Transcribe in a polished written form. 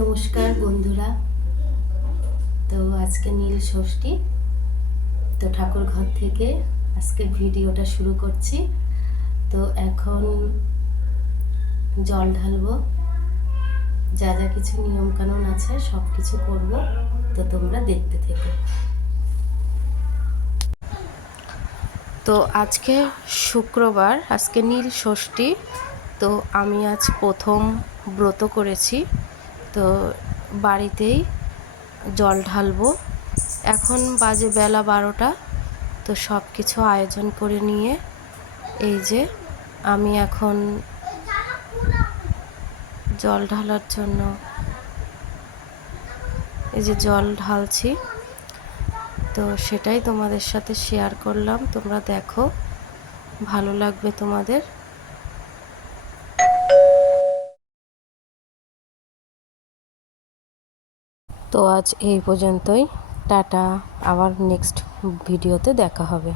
নমস্কার বন্ধুরা। তো আজকে নীল ষষ্ঠী। তো ঠাকুর ঘর থেকে আজকে ভিডিওটা শুরু করছি। তো এখন জল ঢালবো, যা যা কিছু নিয়মকানুন আছে সব কিছু করবো। তো তোমরা দেখতে থেকো। তো আজকে শুক্রবার, আজকে নীল ষষ্ঠী। তো আমি আজ প্রথম ব্রত করেছি। তো বাড়িতেই জল ঢালবো। এখন বাজে বেলা 12টা। তো সব কিছু আয়োজন করে নিয়ে এই যে আমি এখন জল ঢালার জন্য এই যে জল ঢালছি। তো সেটাই তোমাদের সাথে শেয়ার করলাম। তোমরা দেখো, ভালো লাগবে তোমাদের। তো আজ এই পর্যন্তই। টাটা, আবার নেক্সট ভিডিওতে দেখা হবে।